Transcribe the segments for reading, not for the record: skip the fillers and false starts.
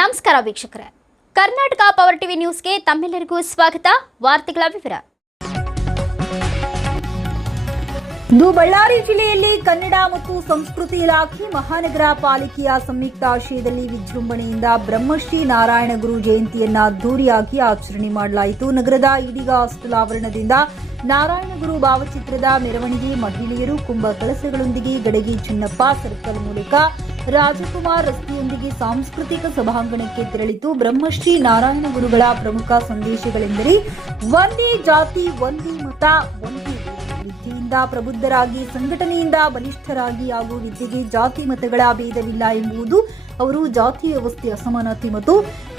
ನಮಸ್ಕಾರ ವೀಕ್ಷಕರೇ, Karnataka power TV ನ್ಯೂಸ್ಗೆ ತಮ್ಮೆಲ್ಲರಿಗೂ ಸ್ವಾಗತ. ವಾರ್ತೆಗಳ ವಿವರ. ಬಳ್ಳಾರಿ ಜಿಲ್ಲೆಯಲ್ಲಿ ಕನ್ನಡ ಮತ್ತು ಸಂಸ್ಕೃತಿ ಇಲಾಖೆ ಮಹಾನಗರ ಪಾಲಿಕೆಯ ಸಂಯುಕ್ತ ಆಶ್ರಯದಲ್ಲಿ ವಿಜೃಂಭಣೆಯಿಂದ ಬ್ರಹ್ಮಶ್ರೀ ನಾರಾಯಣ ಗುರು ಜಯಂತಿಯನ್ನ ಅದ್ದೂರಿಯಾಗಿ ಆಚರಣೆ ಮಾಡಲಾಯಿತು. ನಗರದ ಈಡಿಗ ಹಾಸ್ಟೆಲ್ ಆವರಣದಿಂದ ನಾರಾಯಣ ಗುರು ಭಾವಚಿತ್ರದ ಮೆರವಣಿಗೆ ಮಹಿಳೆಯರು ಕುಂಭ ಕಳಸಗಳೊಂದಿಗೆ ಗಡಗಿ ಚಿನ್ನಪ್ಪ ಸರ್ಕಲ್ ಮೂಲಕ ರಾಜಕುಮಾರ್ ರಸ್ತೆಯೊಂದಿಗೆ ಸಾಂಸ್ಕೃತಿಕ ಸಭಾಂಗಣಕ್ಕೆ ತೆರಳಿತು. ಬ್ರಹ್ಮಶ್ರೀ ನಾರಾಯಣ ಗುರುಗಳ ಪ್ರಮುಖ ಸಂದೇಶಗಳೆಂದರೆ ಒಂದೇ ಜಾತಿ, ಒಂದೇ ಮತ, ಒಂದೇ ವಿದ್ಯೆಯಿಂದ ಪ್ರಬುದ್ಧರಾಗಿ ಸಂಘಟನೆಯಿಂದ ಬಲಿಷ್ಠರಾಗಿ ಹಾಗೂ ವಿದ್ಯೆಗೆ ಜಾತಿ ಮತಗಳ ಭೇದವಿಲ್ಲ ಎಂಬುದು. ಅವರು ಜಾತಿ ವ್ಯವಸ್ಥೆ, ಅಸಮಾನತೆ ಮತ್ತು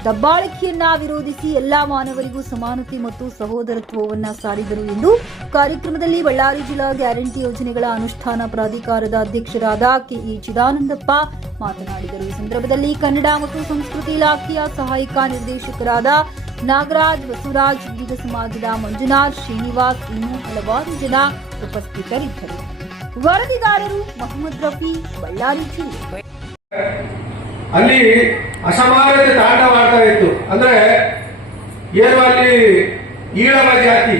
ದಬ್ಬಾಳಿಕೆಯನ್ನ ವಿರೋಧಿಸಿ ಎಲ್ಲಾ ಮಾನವರಿಗೂ ಸಮಾನತೆ ಮತ್ತು ಸಹೋದರತ್ವವನ್ನು ಸಾರಿದರು ಎಂದು ಕಾರ್ಯಕ್ರಮದಲ್ಲಿ ಬಳ್ಳಾರಿ ಜಿಲ್ಲಾ ಗ್ಯಾರಂಟಿ ಯೋಜನೆಗಳ ಅನುಷ್ಠಾನ ಪ್ರಾಧಿಕಾರದ ಅಧ್ಯಕ್ಷರಾದ ಕೆಇ ಚಿದಾನಂದಪ್ಪ ಮಾತನಾಡಿದರು. ಈ ಸಂದರ್ಭದಲ್ಲಿ ಕನ್ನಡ ಮತ್ತು ಸಂಸ್ಕೃತಿ ಇಲಾಖೆಯ ಸಹಾಯಕ ನಿರ್ದೇಶಕರಾದ ನಾಗರಾಜ್, ಬಸವರಾಜ್, ವಿವಿಧ ಸಮಾಜದ ಮಂಜುನಾಥ್, ಶ್ರೀನಿವಾಸ್ ಇನ್ನೂ ಹಲವಾರು ಜನ ಉಪಸ್ಥಿತರಿದ್ದರು. ವರದಿಗಾರರು ಮೊಹಮ್ಮದ್ ರಫಿ, ಬಳ್ಳಾರಿ ಜಿಲ್ಲೆ. ಅಲ್ಲಿ ಅಸಮಾನತೆ ತಾಂಡವಾಡ್ತಾ ಇತ್ತು. ಅಂದ್ರೆ ಏನು ಅಲ್ಲಿ ಈಳವ ಜಾತಿ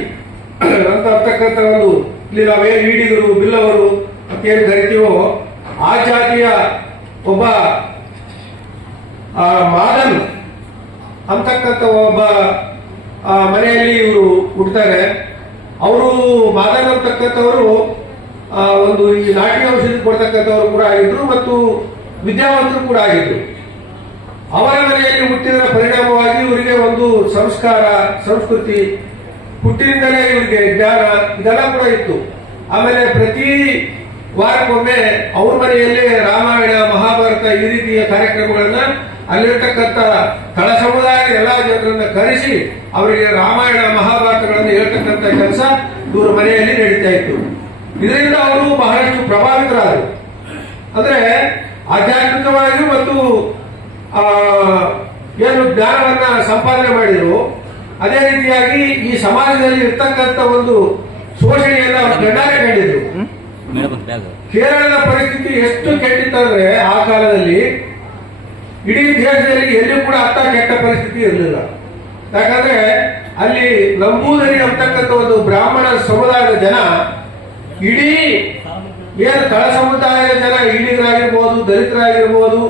ಅಂತ ಅಂತಕ್ಕಂಥ ಒಂದು ಇಲ್ಲಿ ನಾವೇನು ಈಡಿಗರು, ಬಿಲ್ಲವರು ಅಂತೇನು ಕರಿತೀವೋ ಆ ಜಾತಿಯ ಒಬ್ಬ ಮಾದನ್ ಅಂತಕ್ಕಂಥ ಒಬ್ಬ ಮನೆಯಲ್ಲಿ ಇವರು ಹುಡ್ತಾರೆ. ಅವರು ಮಾದನ್ ಅಂತಕ್ಕಂಥವರು ಒಂದು ಈ ನಾಟಿ ಔಷಧಿ ಕೊಡ್ತಕ್ಕಂಥವ್ರು ಕೂಡ ಆಗಿದ್ರು ಮತ್ತು ವಿದ್ಯಾವಂತರು ಕೂಡ ಆಗಿದ್ರು. ಅವರ ಮನೆಯಲ್ಲಿ ಹುಟ್ಟಿದ ಪರಿಣಾಮವಾಗಿ ಇವರಿಗೆ ಒಂದು ಸಂಸ್ಕಾರ, ಸಂಸ್ಕೃತಿ, ಹುಟ್ಟಿನಿಂದಲೇ ಇವರಿಗೆ ಜ್ಞಾನ ಇದೆಲ್ಲ ಕೂಡ ಇತ್ತು. ಆಮೇಲೆ ಪ್ರತಿ ವಾರಕ್ಕೊಮ್ಮೆ ಅವ್ರ ಮನೆಯಲ್ಲೇ ರಾಮಾಯಣ, ಮಹಾಭಾರತ ಈ ರೀತಿಯ ಕಾರ್ಯಕ್ರಮಗಳನ್ನ ಅಲ್ಲಿರ್ತಕ್ಕಂಥ ತಳ ಸಮುದಾಯದ ಎಲ್ಲಾ ಜನರನ್ನ ಕರೆಸಿ ಅವರಿಗೆ ರಾಮಾಯಣ, ಮಹಾಭಾರತಗಳನ್ನು ಹೇಳ್ತಕ್ಕಂಥ ಕೆಲಸ ಇವ್ರ ಮನೆಯಲ್ಲಿ ನಡೀತಾ ಇತ್ತು. ಇದರಿಂದ ಅವರು ಬಹಳಷ್ಟು ಪ್ರಭಾವಿತರಾದರು. ಅಂದ್ರೆ ಆಧ್ಯಾತ್ಮಿಕವಾಗಿ ಮತ್ತು ಏನು ಜ್ಞಾನವನ್ನ ಸಂಪಾದನೆ ಮಾಡಿದ್ರು. ಅದೇ ರೀತಿಯಾಗಿ ಈ ಸಮಾಜದಲ್ಲಿ ಇರ್ತಕ್ಕಂಥ ಒಂದು ಶೋಷಣೆಯನ್ನ ಅವರು ಗಂಡಾರೆ ಕಂಡಿದ್ರು. ಕೇರಳದ ಪರಿಸ್ಥಿತಿ ಎಷ್ಟು ಕೆಟ್ಟಿತ್ತಂದ್ರೆ ಆ ಕಾಲದಲ್ಲಿ ಇಡೀ ದೇಶದಲ್ಲಿ ಎಲ್ಲಿ ಕೂಡ ಅತ್ತ ಕೆಟ್ಟ ಪರಿಸ್ಥಿತಿ ಇರಲಿಲ್ಲ. ಯಾಕಂದ್ರೆ ಅಲ್ಲಿ ನಂಬೂದರಿ ಅಂತಕ್ಕಂಥ ಒಂದು ಬ್ರಾಹ್ಮಣ ಸಮುದಾಯದ ಜನ ಇಡೀ ಏನು ತಳ ಸಮುದಾಯದ ಜನ ಈಡಿಗರಾಗಿರ್ಬೋದು, ದಲಿತರಾಗಿರ್ಬೋದು,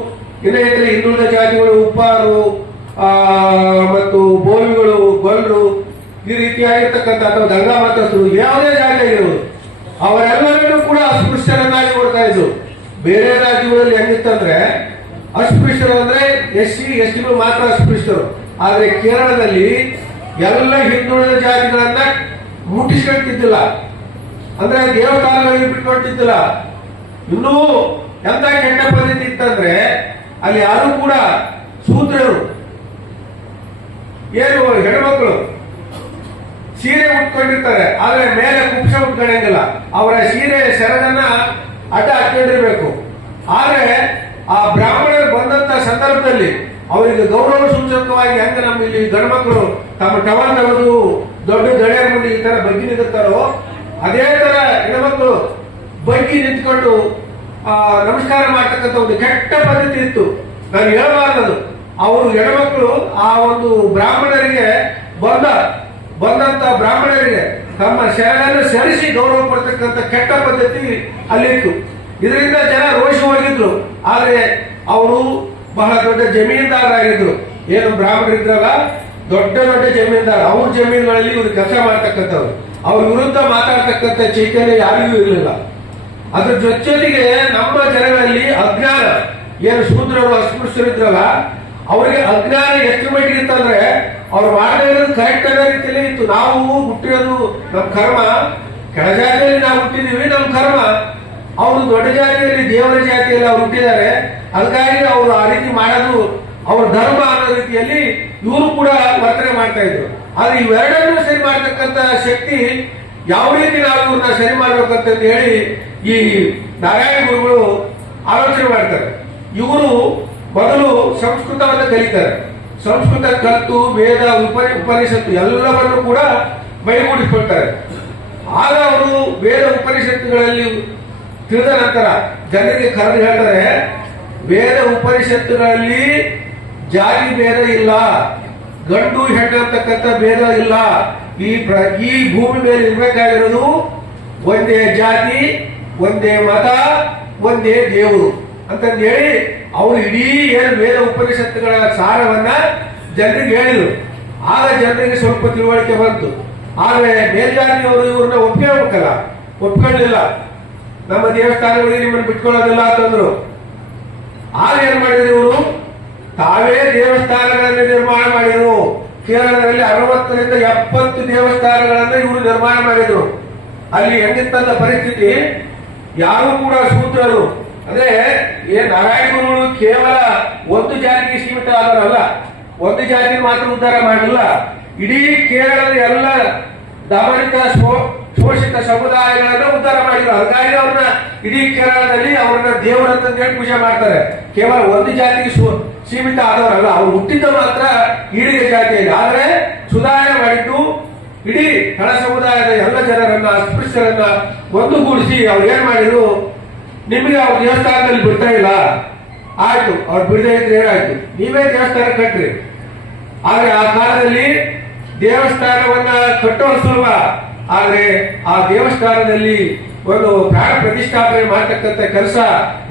ಇತರ ಹಿಂದುಳಿದ ಜಾತಿಗಳು, ಉಪ್ಪಾರು ಮತ್ತು ಬೋವಿಗಳು, ಗೊಲ್ಲರು ಈ ರೀತಿಯಾಗಿರ್ತಕ್ಕಂಥ ಅಥವಾ ಗಂಗಾ ಮತಸ್ಥರು ಯಾವುದೇ ಜಾತಿಯಾಗಿರ್ಬೋದು ಅವರೆಲ್ಲರನ್ನೂ ಕೂಡ ಅಸ್ಪೃಶ್ಯರನ್ನಾಗಿ ಕೊಡ್ತಾ ಇದ್ರು. ಬೇರೆ ರಾಜ್ಯಗಳಲ್ಲಿ ಹೆಂಗಿತ್ತಂದ್ರೆ ಅಸ್ಪೃಶ್ಯರು ಅಂದ್ರೆ ಎಸ್ ಟಿ ಮಾತ್ರ ಅಸ್ಪೃಶ್ಯರು. ಆದ್ರೆ ಕೇರಳದಲ್ಲಿ ಎಲ್ಲ ಹಿಂದುಳಿದ ಜಾತಿಗಳನ್ನ ಮುಟ್ಟಿಸ್ಕೊಳ್ತಿದ್ದಿಲ್ಲ. ಅಂದ್ರೆ ದೇವಸ್ಥಾನಗಳಿಗೆ ಬಿಟ್ಕೊಳ್ತಿದ್ದಿಲ್ಲ. ಇನ್ನೂ ಎಂತ ಕೆಟ್ಟ ಪದ್ಧತಿ ಇತ್ತಂದ್ರೆ ಅಲ್ಲಿ ಯಾರು ಕೂಡ ಶೂದ್ರರು, ಏನು ಹೆಣ್ಮಕ್ಳು ಸೀರೆ ಉಟ್ಕೊಂಡಿರ್ತಾರೆ, ಆದ್ರೆ ಮೇಲೆ ಕುಪ್ಸ ಉಟ್ಕೊಳ್ಳಂಗಿಲ್ಲ. ಅವರ ಸೀರೆ ಸೆರಗನ್ನ ಅಡ್ಡ ಹಾಕೊಂಡಿರ್ಬೇಕು. ಆದ್ರೆ ಆ ಬ್ರಾಹ್ಮಣರು ಬಂದಂತ ಸಂದರ್ಭದಲ್ಲಿ ಅವರಿಗೆ ಗೌರವ ಸೂಚಕವಾಗಿ ಹೆಂಗ ನಮ್ಮ ಇಲ್ಲಿ ಗಂಡ್ಮಕ್ಳು ತಮ್ಮ ಟವಲ್ ತೆಗೆದು ದೊಡ್ಡ ಗೆಳೆಯರ ಮುಂದೆ ಈ ತರ ಬಗ್ಗಿ ನಿಂತಿರ್ತಾರೋ ಅದೇ ತರ ಹೆಣ್ಮಕ್ಳು ಬಗ್ಗಿ ನಿಂತ್ಕೊಂಡು ನಮಸ್ಕಾರ ಮಾಡ್ತಕ್ಕಂಥ ಒಂದು ಕೆಟ್ಟ ಪದ್ಧತಿ ಇತ್ತು. ನಾನು ಹೇಳಬಾರದು. ಅವರು ಹೆಣ್ಮಕ್ಳು ಆ ಒಂದು ಬ್ರಾಹ್ಮಣರಿಗೆ ಬಂದಂತ ಬ್ರಾಹ್ಮಣರಿಗೆ ತಮ್ಮ ಶರಣನ್ನು ಸರಿಸಿ ಗೌರವ ಕೊಡ್ತಕ್ಕಂಥ ಕೆಟ್ಟ ಪದ್ಧತಿ ಅಲ್ಲಿತ್ತು. ಇದರಿಂದ ಜನ ರೋಷ ಹೋಗಿದ್ರು. ಆದ್ರೆ ಅವರು ಬಹಳ ದೊಡ್ಡ ಜಮೀನ್ದಾರರಾಗಿದ್ರು. ಏನು ಬ್ರಾಹ್ಮಣರಿದ್ರಲ್ಲ, ದೊಡ್ಡ ದೊಡ್ಡ ಜಮೀನ್ದಾರ, ಅವ್ರ ಜಮೀನುಗಳಲ್ಲಿ ಇವರು ಕೆಲಸ ಮಾಡ್ತಕ್ಕಂಥವ್ರು. ಅವ್ರ ವಿರುದ್ಧ ಮಾತಾಡ್ತಕ್ಕಂಥ ಚೈತನ್ಯ ಯಾರಿಗೂ ಇರಲಿಲ್ಲ. ಅದ್ರ ಜೊತೆಗೆ ನಮ್ಮ ಜನಗಳಲ್ಲಿ ಅಜ್ಞಾನ, ಏನು ಶೂದ್ರರು ಅಸ್ಪೃಶ್ಯರಿದ್ರಲ್ಲ ಅವರಿಗೆ ಅಜ್ಞಾನ ಎಷ್ಟು ಮಟ್ಟಿಗೆ ಇತ್ತಂದ್ರೆ ಅವ್ರು ಮಾಡದೇ ಇರೋದು ಕರೆಕ್ಟ್ ಆಗೋ ರೀತಿಯಲ್ಲಿ ಇತ್ತು. ನಾವು ಹುಟ್ಟಿರೋದು ನಮ್ಮ ಕರ್ಮ, ಕೆಳಜಾತಿಯಲ್ಲಿ ನಾವು ಹುಟ್ಟಿದೀವಿ, ನಮ್ಮ ಕರ್ಮ. ಅವರು ದೊಡ್ಡ ಜಾತಿಯಲ್ಲಿ, ದೇವರ ಜಾತಿಯಲ್ಲಿ ಅವ್ರು ಹುಟ್ಟಿದ್ದಾರೆ. ಹಾಗಾಗಿ ಅವರು ಆ ರೀತಿ ಮಾಡೋದು ಅವ್ರ ಧರ್ಮ ಅನ್ನೋ ರೀತಿಯಲ್ಲಿ ಇವರು ಕೂಡ ವರ್ತನೆ ಮಾಡ್ತಾ ಇದ್ರು. ಆದ್ರೆ ಇವೆರಡನ್ನೂ ಸರಿ ಮಾಡ್ತಕ್ಕಂಥ ಶಕ್ತಿ ಯಾವ ರೀತಿ ನಾವು ಇವ್ರನ್ನ ಸರಿ ಮಾಡ್ಬೇಕಂತ ಹೇಳಿ ಈ ನಾರಾಯಣ ಗುರುಗಳು ಆಲೋಚನೆ ಮಾಡ್ತಾರೆ. ಇವರು ಮೊದಲು ಸಂಸ್ಕೃತವನ್ನು ಕಲಿತಾರೆ. ಸಂಸ್ಕೃತ ಕಲಿತು ವೇದ, ಉಪನಿಷತ್ತು ಎಲ್ಲವನ್ನು ಕೂಡ ಮೈಗೂಡಿಸ್ಕೊಳ್ತಾರೆ. ಆಗ ಅವರು ವೇದ ಉಪನಿಷತ್ತುಗಳಲ್ಲಿ ತಿಳಿದ ನಂತರ ಜನರಿಗೆ ಕರೆದು ಹೇಳ್ತಾರೆ, ವೇದ ಉಪನಿಷತ್ತುಗಳಲ್ಲಿ ಜಾತಿ ಭೇದ ಇಲ್ಲ, ಗಂಡು ಹೆಣ್ಣು ಅಂತಕ್ಕಂಥ ಭೇದ ಇಲ್ಲ. ಈ ಭೂಮಿ ಮೇಲೆ ಇರ್ಬೇಕಾಗಿರೋದು ಒಂದೇ ಜಾತಿ, ಒಂದೇ ಮತ, ಒಂದೇ ದೇವರು ಅಂತಂದೇಳಿ ಅವರು ಇಡೀ ಏನು ವೇದ ಉಪನಿಷತ್ತುಗಳ ಸಾರವನ್ನ ಜನರಿಗೆ ಹೇಳಿದ್ರು. ಆಗ ಜನರಿಗೆ ಸ್ವಲ್ಪ ತಿಳುವಳಿಕೆ ಬಂತು. ಆದ್ರೆ ಮೇಲ್ಜಾತಿಯವರು ಇವ್ರನ್ನ ಒಪ್ಕೊಳ್ಬೇಕಲ್ಲ, ಒಪ್ಕೊಳ್ಳಿಲ್ಲ. ನಮ್ಮ ದೇವಸ್ಥಾನಗಳಿಗೆ ನಿಮ್ಮನ್ನು ಬಿಟ್ಕೊಳ್ಳೋದಿಲ್ಲ ಅಂತಂದ್ರು. ಆಗ ಏನ್ ಮಾಡಿದ್ರು ಇವರು? ತಾವೇ ದೇವಸ್ಥಾನಗಳನ್ನು ನಿರ್ಮಾಣ ಮಾಡಿದ್ರು. ಕೇರಳದಲ್ಲಿ 60ರಿಂದ 70 ದೇವಸ್ಥಾನಗಳನ್ನು ಇವರು ನಿರ್ಮಾಣ ಮಾಡಿದ್ರು. ಅಲ್ಲಿ ಹೆಂಗಿತ್ತಂತ ಪರಿಸ್ಥಿತಿ, ಯಾರು ಕೂಡ ಶೂದ್ರರು ಅಂದ್ರೆ ನಾರಾಯಣ ಗುರುಗಳು ಕೇವಲ ಒಂದು ಜಾತಿಗೆ ಸೀಮಿತ ಆದವರಲ್ಲ, ಒಂದು ಜಾತಿ ಮಾತ್ರ ಉದ್ಧಾರ ಮಾಡಲಿಲ್ಲ. ಇಡೀ ಕೇರಳದ ಎಲ್ಲ ದಮನಿತ ಶೋಷಿತ ಸಮುದಾಯಗಳನ್ನ ಉದ್ಧಾರ ಮಾಡಿದ್ರು. ಹಾಗಾಗಿ ಅವ್ರನ್ನ ಇಡೀ ಕೇರಳದಲ್ಲಿ ಅವ್ರನ್ನ ದೇವರಂತ ಹೇಳಿ ಪೂಜೆ ಮಾಡ್ತಾರೆ. ಕೇವಲ ಒಂದು ಜಾತಿಗೆ ಸೀಮಿತ ಆದವರಲ್ಲ, ಅವ್ರು ಹುಟ್ಟಿದ ಮಾತ್ರ ಈಡಿಗೆ ಜಾತಿ ಇದೆ. ಆದ್ರೆ ಸುಧಾರಣೆ ಮಾಡಿದ್ದು ಇಡೀ ಹಣ ಸಮುದಾಯದ ಎಲ್ಲ ಜನರನ್ನ, ಅಸ್ಪೃಶ್ಯರನ್ನ ಒಂದುಗೂಡಿಸಿ ಅವ್ರು ಏನ್ ಮಾಡಿದ್ರು, ನಿಮಗೆ ಅವ್ರ ದೇವಸ್ಥಾನದಲ್ಲಿ ಬಿಡ್ತಾ ಇಲ್ಲ, ಆಯ್ತು ಅವ್ರು ಬಿಡದೇ ಇದ್ರೆ ಏನಾಯ್ತು, ನೀವೇ ದೇವಸ್ಥಾನ ಕಟ್ರಿ. ಆದ್ರೆ ಆ ಕಾಲದಲ್ಲಿ ದೇವಸ್ಥಾನವನ್ನ ಕಟ್ಟೋರು ಸುಲಭ, ಆದ್ರೆ ಆ ದೇವಸ್ಥಾನದಲ್ಲಿ ಒಂದು ಪ್ರಾಣ ಪ್ರತಿಷ್ಠಾಪನೆ ಮಾಡ್ತಕ್ಕಂಥ ಕೆಲಸ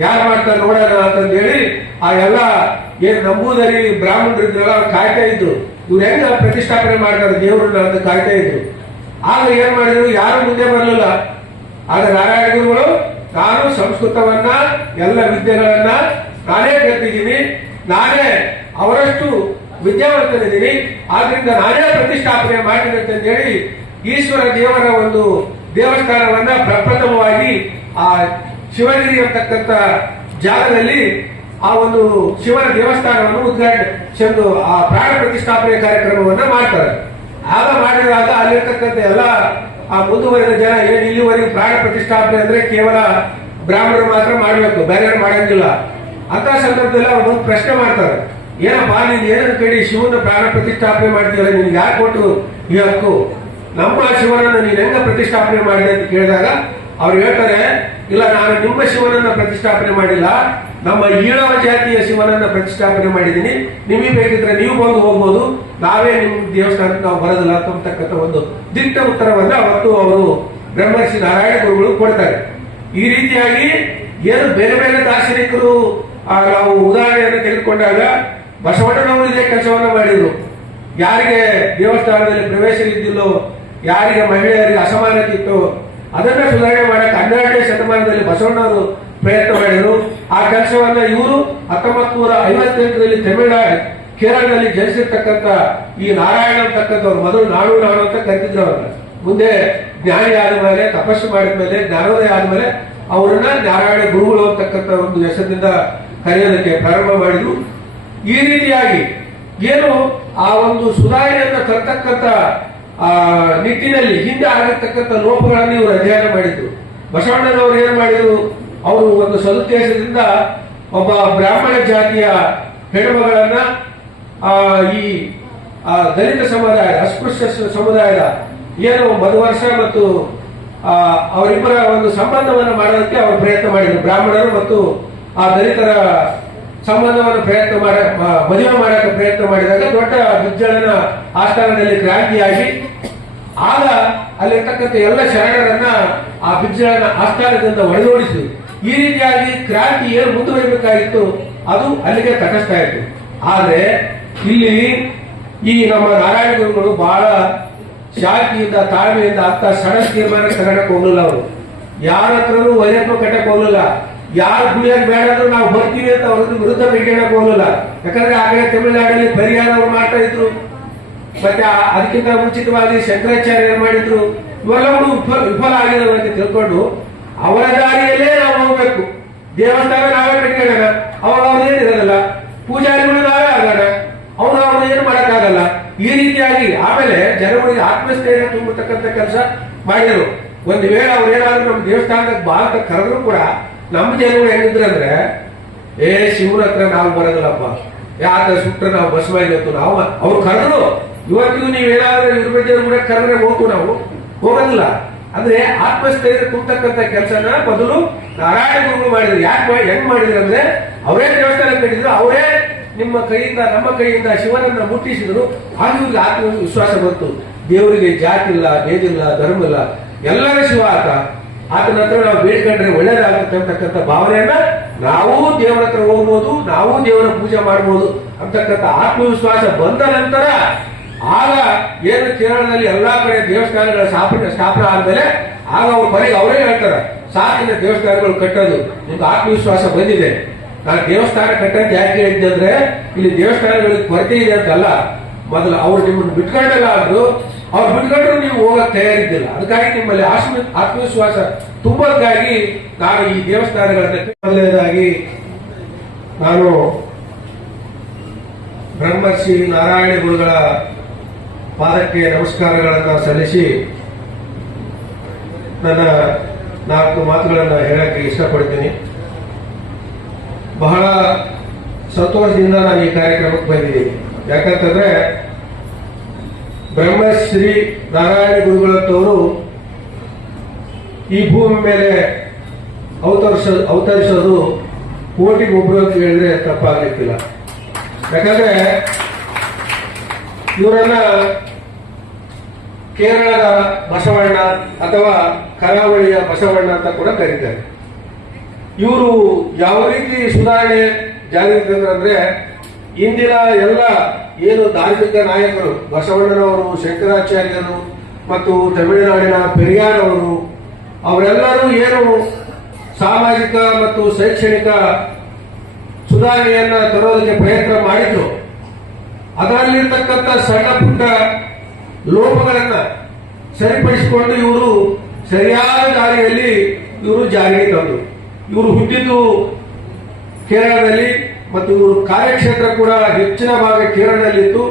ಯಾರು ಮಾಡ್ತಾರೆ ನೋಡೋಣ ಅಂತಂದು ಹೇಳಿ ಆ ಎಲ್ಲ ಏನ್ ನಂಬೂದರಿ ಬ್ರಾಹ್ಮಣರಿದ್ರಲ್ಲ ಅವ್ರು ಕಾಯ್ತಾ ಇದ್ರು. ಇವ್ರು ಹೆಂಗ ಪ್ರತಿಷ್ಠಾಪನೆ ಮಾಡ್ತಾರೆ ದೇವರನ್ನ ಅಂತ ಕಾಯ್ತಾ ಇದ್ರು. ಆಗ ಏನ್ ಮಾಡಿದ್ರು, ಯಾರು ಮುಂದೆ ಬರಲಿಲ್ಲ. ಆಗ ನಾರಾಯಣ ಗುರುಗಳು, ನಾನು ಸಂಸ್ಕೃತವನ್ನ ಎಲ್ಲ ವಿದ್ಯೆಗಳನ್ನ ನಾನೇ ಕಲ್ತಿದ್ದೀನಿ, ನಾನೇ ಅವರಷ್ಟು ವಿದ್ಯಾವಂತನಿದ್ದೀನಿ, ಆದ್ರಿಂದ ನಾನೇ ಪ್ರತಿಷ್ಠಾಪನೆ ಮಾಡಿದೆ ಅಂತ ಹೇಳಿ ಈಶ್ವರ ದೇವರ ಒಂದು ದೇವಸ್ಥಾನವನ್ನ ಪ್ರಪ್ರಥಮವಾಗಿ ಆ ಶಿವಗಿರಿ ಅಂತಕ್ಕಂಥ ಜಾಗದಲ್ಲಿ ಆ ಒಂದು ಶಿವನ ದೇವಸ್ಥಾನವನ್ನು ಉದ್ಘಾಟನೆ ಆ ಪ್ರಾಣ ಪ್ರತಿಷ್ಠಾಪನೆ ಕಾರ್ಯಕ್ರಮವನ್ನ ಮಾಡ್ತಾರೆ. ಆಗ ಮಾಡಿದಾಗ ಅಲ್ಲಿರ್ತಕ್ಕಂಥ ಎಲ್ಲ ಆ ಮುಂದುವರೆದ ಜನ ಏನ್ ಇಲ್ಲಿವರೆಗೂ ಪ್ರಾಣ ಪ್ರತಿಷ್ಠಾಪನೆ ಅಂದ್ರೆ ಕೇವಲ ಬ್ರಾಹ್ಮಣರು ಮಾತ್ರ ಮಾಡಬೇಕು, ಬೇರೆ ಮಾಡಂಗಿಲ್ಲ ಅಂತ ಸಂದರ್ಭದಲ್ಲಿ ಅವ್ರು ಒಂದು ಪ್ರಶ್ನೆ ಮಾಡ್ತಾರೆ, ಏನಪ್ಪಾ ನೀನ್ ಏನನ್ನು ಕೇಳಿ ಶಿವನ ಪ್ರಾಣ ಪ್ರತಿಷ್ಠಾಪನೆ ಮಾಡ್ತೀವಲ್ಲ, ನಿನ್ಗೆ ಯಾಕೆ ಕೊಟ್ಟು ಈ ಹಕ್ಕು, ನಮ್ಮ ಶಿವನನ್ನು ನೀನ್ ಹೆಂಗ ಪ್ರತಿಷ್ಠಾಪನೆ ಮಾಡಿದೆ ಅಂತ ಕೇಳಿದಾಗ ಅವ್ರು ಹೇಳ್ತಾರೆ, ಇಲ್ಲ ನಾನು ನಿಮ್ಮ ಶಿವನನ್ನ ಪ್ರತಿಷ್ಠಾಪನೆ ಮಾಡಿಲ್ಲ, ನಮ್ಮ ಈಳವ ಜಾತಿಯ ಶಿವನನ್ನ ಪ್ರತಿಷ್ಠಾಪನೆ ಮಾಡಿದ್ದೀನಿ, ನಿಮಗೆ ಬೇಕಿದ್ರೆ ನೀವು ಬಂದು ಹೋಗ್ಬೋದು, ನಾವೇ ನಿಮ್ ದೇವಸ್ಥಾನಕ್ಕೆ ನಾವು ಬರೋದಿಲ್ಲ ಅಂತಕ್ಕಂಥ ಒಂದು ದಿಟ್ಟ ಉತ್ತರವನ್ನ ಅವತ್ತು ಅವರು ಬ್ರಹ್ಮರ್ಷಿ ನಾರಾಯಣ ಗುರುಗಳು ಕೊಡ್ತಾರೆ. ಈ ರೀತಿಯಾಗಿ ಏನು ಬೇರೆ ಬೇರೆ ದಾರ್ಶನಿಕರು ನಾವು ಉದಾಹರಣೆಯನ್ನು ತೆಗೆದುಕೊಂಡಾಗ ಬಸವಣ್ಣನವರು ಇದೇ ಕೆಲಸವನ್ನ ಮಾಡಿದ್ರು. ಯಾರಿಗೆ ದೇವಸ್ಥಾನದಲ್ಲಿ ಪ್ರವೇಶ ಇದ್ದಿಲ್ಲೋ, ಯಾರಿಗೆ ಮಹಿಳೆಯರಿಗೆ ಅಸಮಾನತೆ ಇತ್ತು, ಅದನ್ನ ಸುಧಾರಣೆ ಮಾಡಕ್ಕೆ 12ನೇ ಶತಮಾನದಲ್ಲಿ ಬಸವಣ್ಣವರು ಪ್ರಯತ್ನ ಮಾಡಿದ್ರು. ಆ ಕೆಲಸವನ್ನ ಇವರು 1958ರಲ್ಲಿ ತಮಿಳುನಾಡು ಕೇರಳದಲ್ಲಿ ಜನಿಸಿರ್ತಕ್ಕಂಥ ಈ ನಾರಾಯಣ ಅಂತಕ್ಕಂಥವ್ರು ಮೊದಲು ನಾಡು ಅಂತ ಕರೆದಿದ್ರು ಅವ್ರನ್ನ. ಮುಂದೆ ಜ್ಞಾನಿ ಆದ್ಮೇಲೆ, ತಪಸ್ಸು ಮಾಡಿದ್ಮೇಲೆ, ಜ್ಞಾನೋದಯ ಆದ್ಮೇಲೆ ಅವರನ್ನ ನಾರಾಯಣ ಗುರುಗಳು ಅಂತಕ್ಕಂಥ ಒಂದು ಹೆಸರಿನಿಂದ ಕರೆಯೋದಕ್ಕೆ ಪ್ರಾರಂಭ ಮಾಡಿದ್ರು. ಈ ರೀತಿಯಾಗಿ ಏನು ಆ ಒಂದು ಸುಧಾರಣೆಯನ್ನು ತರ್ತಕ್ಕಂಥ ನಿಟ್ಟಿನಲ್ಲಿ ಹಿಂದೆ ಆಗಿರ್ತಕ್ಕಂಥ ಲೋಪಗಳನ್ನು ಇವರು ಅಧ್ಯಯನ ಮಾಡಿದ್ರು. ಬಸವಣ್ಣನವರು ಏನ್ ಮಾಡಿದ್ರು, ಅವರು ಒಂದು ಸದುದ್ದೇಶದಿಂದ ಒಬ್ಬ ಬ್ರಾಹ್ಮಣ ಜಾತಿಯ ಹೆಣ್ಣುಮಗಳನ್ನ ಈ ದಲಿತ ಸಮುದಾಯ, ಅಸ್ಪೃಶ್ಯ ಸಮುದಾಯದ ಏನು ಮಧುವರ್ಷ ಮತ್ತು ಅವರಿಬ್ಬರ ಒಂದು ಸಂಬಂಧವನ್ನು ಮಾಡೋದಕ್ಕೆ ಅವರು ಪ್ರಯತ್ನ ಮಾಡಿದ್ರು. ಬ್ರಾಹ್ಮಣರು ಮತ್ತು ಆ ದಲಿತರ ಸಂಬಂಧವನ್ನು ಮದುವೆ ಮಾಡಕ್ಕೆ ಪ್ರಯತ್ನ ಮಾಡಿದಾಗ ದೊಡ್ಡ ಬಿಜ್ಜಳನ ಆಸ್ಥಾನದಲ್ಲಿ ಕ್ರಾಂತಿಯಾಗಿ ಆಗ ಅಲ್ಲಿರ್ತಕ್ಕಂಥ ಎಲ್ಲ ಶರಣರನ್ನ ಆ ಬಿಜ್ಜಳನ ಆಸ್ಥಾನದಿಂದ ಒಳಗೋಡಿಸಿದ್ರು. ಈ ರೀತಿಯಾಗಿ ಕ್ರಾಂತಿ ಏನು ಮುಂದುವರಿಬೇಕಾಗಿತ್ತು ಅದು ಅಲ್ಲಿಗೆ ತಟಸ್ಥ ಆಯಿತು. ಆದ್ರೆ ಇಲ್ಲಿ ಈ ನಮ್ಮ ನಾರಾಯಣ ಗುರುಗಳು ಬಹಳ ಶಾಂತಿಯಿಂದ, ತಾಳ್ಮೆಯಿಂದ ಅಂತ ಸಣ್ಣ ತೀರ್ಮಾನ ತಗೊಳಕ್ ಹೋಗಲಿಲ್ಲ. ಅವರು ಯಾರ ಹತ್ರನೂ ವೈರತ್ವ ಕಟ್ಟಕ್ ಹೋಗಲಿಲ್ಲ. ಯಾರು ಗುಳಿಯಾಗಿ ಬೇಡ ಅಂದ್ರೂ ನಾವು ಬರ್ತೀವಿ ಅಂತ ಅವ್ರದ್ದು ವಿರುದ್ಧ ಬೆಂಕೇಳಕ್ ಹೋಗಲಿಲ್ಲ. ಯಾಕಂದ್ರೆ ಆ ಕಡೆ ತಮಿಳುನಾಡಲ್ಲಿ ಪರಿಹಾರ ಅವ್ರು ಮಾಡ್ತಾ ಇದ್ರು. ಮತ್ತೆ ಅದಕ್ಕಿಂತ ಮುಂಚಿತವಾಗಿ ಶಂಕರಾಚಾರ್ಯ ಏನ್ ಮಾಡಿದ್ರು, ಇವೆಲ್ಲವೂ ವಿಫಲ ಆಗಿದ್ದಾವೆ ಅಂತ ತಿಳ್ಕೊಂಡು ಅವರ ದಾರಿಯಲ್ಲೇ ನಾವು ಹೋಗ್ಬೇಕು. ದೇವಸ್ಥಾನ ನಾವೇ ಕಟ್ಕೊಳ್ಳೋಣ, ಅವ್ರು ಏನಿರೋದಿಲ್ಲ, ಪೂಜಾರಿಗಳು ನಾವೇ ಆಗೋಣ, ಅವ್ರು ಏನು ಮಾಡಕ್ಕಾಗಲ್ಲ. ಈ ರೀತಿಯಾಗಿ ಆಮೇಲೆ ಜನಗಳಿಗೆ ಆತ್ಮಸ್ಥೈರ್ಯ ತುಂಬತಕ್ಕಂಥ ಕೆಲಸ ಮಾಡಿದ್ರು. ಒಂದು ವೇಳೆ ಅವ್ರು ಏನಾದ್ರು ನಮ್ಮ ದೇವಸ್ಥಾನಕ್ಕೆ ಬಾ ಅಂತ ಕರೆದ್ರು ಕೂಡ ನಮ್ಮ ಜನಗಳು ಹೆಂಗಿದ್ರು ಅಂದ್ರೆ, ಶಿವನ ಹತ್ರ ನಾವು ಬರೋದಿಲ್ಲಪ್ಪ, ಯಾಕೆ ಸುಟ್ರೆ ನಾವು ಬಸವಾಗಿತ್ತು, ನಾವು ಅವ್ರು ಕರೆದ್ರು. ಇವತ್ತಿಗೂ ನೀವೇನಾದ್ರೂ ಇವ್ರ ಬಗ್ಗೆ ಕೂಡ ಕರೆದ್ರೆ ಹೋಗ್ತು, ನಾವು ಹೋಗೋದಿಲ್ಲ. ಅಂದ್ರೆ ಆತ್ಮಸ್ಥೈರ್ಯ ತುಂಬತಕ್ಕಂಥ ಕೆಲಸನ ಮೊದಲು ನಾರಾಯಣ ಗುರುಗಳು ಮಾಡಿದ್ರು. ಯಾಕೆ ಹೆಂಗ್ ಮಾಡಿದ್ರು ಅಂದ್ರೆ, ಅವರೇ ದೇವಸ್ಥಾನ ಕಟ್ಟಿದ್ರು, ಅವರೇ ನಿಮ್ಮ ಕೈಯಿಂದ ನಮ್ಮ ಕೈಯಿಂದ ಶಿವನನ್ನ ಮುಟ್ಟಿಸಿದ್ರು ಆಗ ಇವ್ರಿಗೆ ಆತ್ಮವಿಶ್ವಾಸ ಬಂತು. ದೇವರಿಗೆ ಜಾತಿ ಇಲ್ಲ, ಭೇದ ಇಲ್ಲ, ಧರ್ಮ ಇಲ್ಲ, ಎಲ್ಲರ ಶಿವ ಆತನ ಹತ್ರ ನಾವು ಬೇಡ್ಕೊಂಡ್ರೆ ಒಳ್ಳೇದಾಗುತ್ತೆ ಅಂತಕ್ಕಂಥ ಭಾವನೆಯನ್ನ ನಾವು ದೇವರ ಹತ್ರ ಹೋಗ್ಬೋದು, ನಾವು ದೇವರ ಪೂಜೆ ಮಾಡ್ಬೋದು ಅಂತಕ್ಕಂಥ ಆತ್ಮವಿಶ್ವಾಸ ಬಂದ ನಂತರ ಆಗ ಏನು ಕೇರಳದಲ್ಲಿ ಎಲ್ಲಾ ಕಡೆ ದೇವಸ್ಥಾನಗಳ ಸ್ಥಾಪನೆ ಆದ್ಮೇಲೆ ಆಗ ಅವ್ರ ಮನೆಗೆ ಅವರೇ ಹೇಳ್ತಾರೆ, ಸಾಕಿನ ದೇವಸ್ಥಾನಗಳು ಕಟ್ಟೋದು ನಿಮ್ಗೆ ಆತ್ಮವಿಶ್ವಾಸ ಬಂದಿದೆ. ನಾನು ದೇವಸ್ಥಾನ ಕಟ್ಟಂತ ಯಾಕೆ ಹೇಳಿದ್ದೆ ಅಂದ್ರೆ ಇಲ್ಲಿ ದೇವಸ್ಥಾನಗಳಿಗೆ ಕೊರತೆ ಇದೆ ಅಂತಲ್ಲ, ಮೊದಲು ಅವ್ರು ನಿಮ್ಮನ್ನು ಬಿಟ್ಕೊಂಡಲ್ಲ ಅದು ಅವ್ರು ಬಿಟ್ಕೊಂಡ್ರು ನೀವು ಹೋಗಕ್ ತಯಾರಿದ್ದಿಲ್ಲ. ಅದಕ್ಕಾಗಿ ನಿಮ್ಮಲ್ಲಿ ಆತ್ಮವಿಶ್ವಾಸ ತುಂಬಕ್ಕಾಗಿ ನಾನು ಈ ದೇವಸ್ಥಾನಗಳನ್ನ ಮೊದಲನೇದಾಗಿ ನಾನು ಬ್ರಹ್ಮರ್ಷಿ ನಾರಾಯಣ ಗುರುಗಳ ಪಾದಕ್ಕೆ ನಮಸ್ಕಾರಗಳನ್ನು ಸಲ್ಲಿಸಿ ನನ್ನ 4 ಮಾತುಗಳನ್ನು ಹೇಳಕ್ಕೆ ಇಷ್ಟಪಡ್ತೀನಿ. ಬಹಳ ಸಂತೋಷದಿಂದ ನಾನು ಈ ಕಾರ್ಯಕ್ರಮಕ್ಕೆ ಬಂದಿದ್ದೀನಿ. ಯಾಕಂತಂದ್ರೆ ಬ್ರಹ್ಮಶ್ರೀ ನಾರಾಯಣ ಗುರುಗಳಂತವರು ಈ ಭೂಮಿ ಮೇಲೆ ಅವತರಿಸೋದು ಕೋಟಿಗೊಬ್ಬರು ಅಂತ ಹೇಳಿದ್ರೆ ತಪ್ಪಾಗಲಿಕ್ಕಿಲ್ಲ. ಯಾಕಂದ್ರೆ ಇವರನ್ನ ಕೇರಳದ ಬಸವಣ್ಣ ಅಥವಾ ಕರಾವಳಿಯ ಬಸವಣ್ಣ ಅಂತ ಕೂಡ ಕರೀತಾರೆ. ಇವರು ಯಾವ ರೀತಿ ಸುಧಾರಣೆ ಜಾರಿಗೆ ಅಂದ್ರೆ ಇಂದಿನ ಎಲ್ಲ ಏನು ಧಾರ್ಮಿಕ ನಾಯಕರು ಬಸವಣ್ಣನವರು, ಶಂಕರಾಚಾರ್ಯರು ಮತ್ತು ತಮಿಳುನಾಡಿನ ಪೆರಿಯಾರ್ ಅವರು ಅವರೆಲ್ಲರೂ ಏನು ಸಾಮಾಜಿಕ ಮತ್ತು ಶೈಕ್ಷಣಿಕ ಸುಧಾರಣೆಯನ್ನ ತರೋದಕ್ಕೆ ಪ್ರಯತ್ನ ಮಾಡಿದ್ರು, ಅದರಲ್ಲಿರ್ತಕ್ಕಂಥ ಸಣ್ಣ ಪುಟ್ಟ ಲೋಪಗಳನ್ನ ಸರಿಪಡಿಸಿಕೊಂಡು ಇವರು ಸರಿಯಾದ ದಾರಿಯಲ್ಲಿ ಇವರು ಜಾರಿಗೆ ತಂದರು. ಇವರು ಹುಟ್ಟಿದ್ದು ಕೇರಳದಲ್ಲಿ ಮತ್ತು ಇವರು ಕಾರ್ಯಕ್ಷೇತ್ರ ಕೂಡ ಹೆಚ್ಚಿನ ಭಾಗ ಕೇರಳದಲ್ಲಿತ್ತು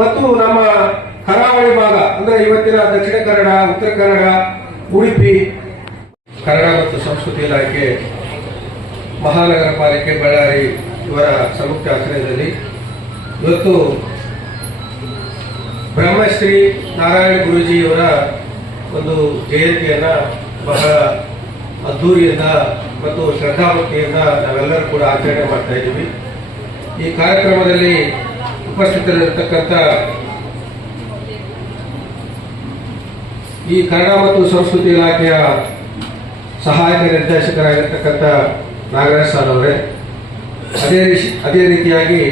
ಮತ್ತು ನಮ್ಮ ಕರಾವಳಿ ಭಾಗ ಅಂದ್ರೆ ಇವತ್ತಿನ ದಕ್ಷಿಣ ಕನ್ನಡ, ಉತ್ತರ ಕನ್ನಡ, ಉಡುಪಿ, ಕನ್ನಡ ಮತ್ತು ಸಂಸ್ಕೃತಿ ಇಲಾಖೆ, ಮಹಾನಗರ ಪಾಲಿಕೆ ಬಳ್ಳಾರಿ ಇವರ ಸಂಯುಕ್ತ ಆಶ್ರಯದಲ್ಲಿ ಇವತ್ತು ಬ್ರಹ್ಮಶ್ರೀ ನಾರಾಯಣ ಗುರೂಜಿಯವರ ಒಂದು ಜಯಂತಿಯನ್ನ ಬಹಳ ಅದ್ದೂರಿಯಿಂದ ಮತ್ತು ಶ್ರದ್ಧಾಭಕ್ತಿಯಿಂದ ನಾವೆಲ್ಲರೂ ಕೂಡ ಆಚರಣೆ ಮಾಡ್ತಾ ಇದ್ದೀವಿ. ಈ ಕಾರ್ಯಕ್ರಮದಲ್ಲಿ ಉಪಸ್ಥಿತರಿರತಕ್ಕಂಥ ಈ ಕನ್ನಡ ಮತ್ತು ಸಂಸ್ಕೃತಿ ಇಲಾಖೆಯ ಸಹಾಯಕ ನಿರ್ದೇಶಕರಾಗಿರ್ತಕ್ಕಂಥ ನಾಗರಾಜ್ ಸರ್ ಅವರೇ, ಅದೇ ರೀತಿಯಾಗಿ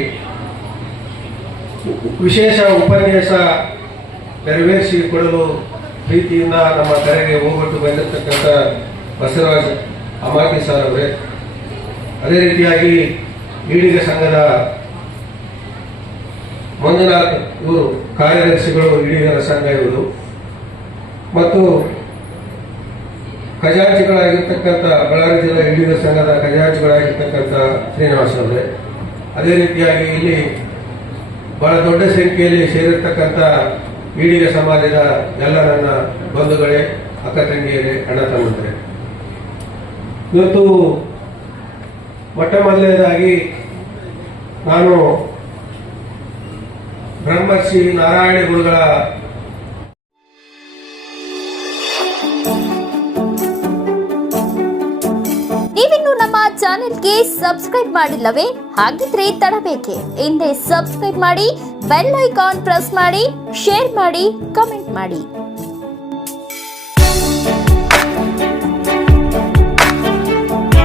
ವಿಶೇಷ ಉಪನ್ಯಾಸ ನೆರವೇರಿಸಿಕೊಡಲು ಪ್ರೀತಿಯಿಂದ ನಮ್ಮ ಕರೆಗೆ ಹೋಗ್ಬಿಟ್ಟು ಬಂದಿರತಕ್ಕಂಥ ಬಸವರಾಜ್ ಅಮಾತಿ ಸರ್ ಅವರೇ, ಅದೇ ರೀತಿಯಾಗಿ ಈಡಿಗ ಸಂಘದ ಮಂಜುನಾಥ್ ಇವರು ಕಾರ್ಯದರ್ಶಿಗಳು, ಈಡಿಗರ ಸಂಘ ಇವರು, ಮತ್ತು ಖಜಾಂಚಿಗಳಾಗಿರ್ತಕ್ಕಂಥ ಬಳ್ಳಾರಿ ಜಿಲ್ಲಾ ಈಡಿಗ ಸಂಘದ ಖಜಾಂಚಿಗಳಾಗಿರ್ತಕ್ಕಂಥ ಶ್ರೀನಿವಾಸ್ ಅವರೇ, ಅದೇ ರೀತಿಯಾಗಿ ಇಲ್ಲಿ ಬಹಳ ದೊಡ್ಡ ಸಂಖ್ಯೆಯಲ್ಲಿ ಸೇರಿರ್ತಕ್ಕಂಥ ಈಡಿಗ ಸಮಾಜದ ಎಲ್ಲ ನನ್ನ ಬಂಧುಗಳೇ, ಅಕ್ಕ ತಂಗಿಯರೇ, ಅಣ್ಣ ತಮ್ಮಂದಿರೇ, ಇವತ್ತು ಮೊಟ್ಟ ಮೊದಲನೇದಾಗಿ ನಾನು ಬ್ರಹ್ಮಶ್ರೀ ನಾರಾಯಣ ಗುರುಗಳ ನೀವಿನ್ನು ನಮ್ಮ ಚಾನೆಲ್ಗೆ ಸಬ್ಸ್ಕ್ರೈಬ್ ಮಾಡಿಲ್ಲವೇ? ಹಾಗಿದ್ರೆ ತಡಬೇಕೆ? ಹಿಂದೆ ಸಬ್ಸ್ಕ್ರೈಬ್ ಮಾಡಿ, ಬೆಲ್ ಐಕಾನ್ ಪ್ರೆಸ್ ಮಾಡಿ, ಶೇರ್ ಮಾಡಿ, ಕಮೆಂಟ್ ಮಾಡಿ.